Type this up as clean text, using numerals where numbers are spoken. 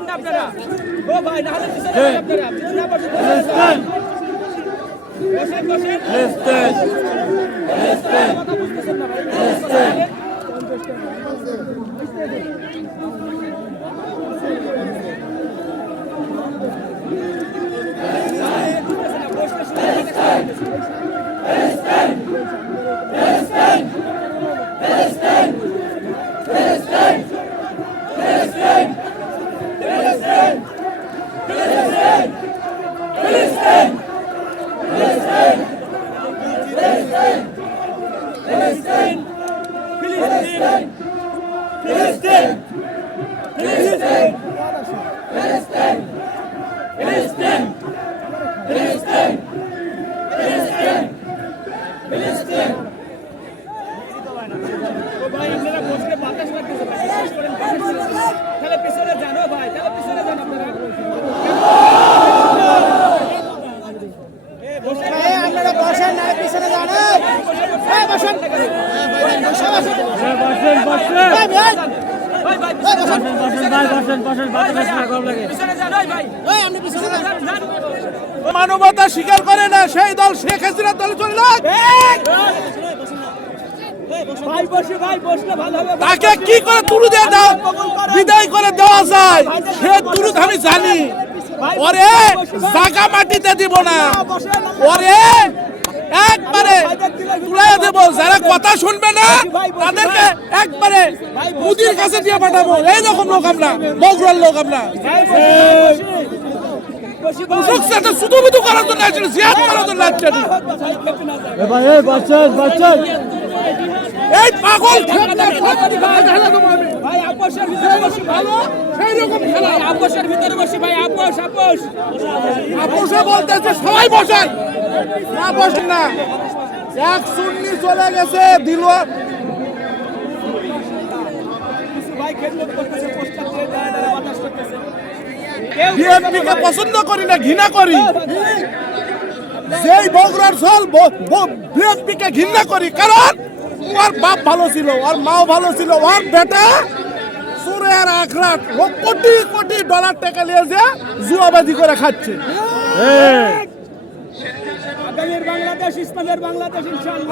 বসেন না আপনারা। ও ভাই না হলে পিছনে যান আপনারা। যদি না বসেন বসেন বসেন। কথা বুঝতেছেন না ভাই। ভাই আপনারা বসলে বাতাস লাগতেছে ভাই, শেষ করেন বাতাস লাগতেছে। তাহলে পিছনে যান ও ভাই, তাহলে পিছনে যান আপনারা। আপনারা বসেন না, পিছনে যান। বসেন মানবতা স্বীকার করে না সেই দল শেখ হাসিনার দলে চলে তাকে কি করে তুলে বিদায় করে দেওয়া যায় সে তুরুদ আমি জানি। ওরে জাগা মাটিতে দিব না, ওরে একবারে তুলে দেব। যারা কথা শুনবে না তাদেরকে একবারে মুদির কাছে দিয়ে পাঠাবো। এই রকম লোক আমরা, বগুড়ার লোক আমরা। শুধু বুধু করার জন্য আসলে জিয়াদ করার জন্য আসছে এই পাগল আপোষের ভিতরে বসি ভাই, আপোষ আপোষ আপোষে বলতেছে সবাই বসাই না, বসেন না। এক সুন্নি চলে গেছে দিল বিএনপিকে পছন্দ করি না, ঘৃণা করি। যেই বগুড়ার চল বিএনপিকে ঘৃণা করি, কারণ ওর বাপ ভালো ছিল, ওর মাও ভালো ছিল, ওর বেটা সুরের আখড়াট ও কোটি কোটি ডলার টাকা নিয়ে যে জুয়াবাজি করে খাচ্ছে। আগামীর বাংলাদেশ ইসলামের বাংলাদেশ ইনশাআল্লাহ।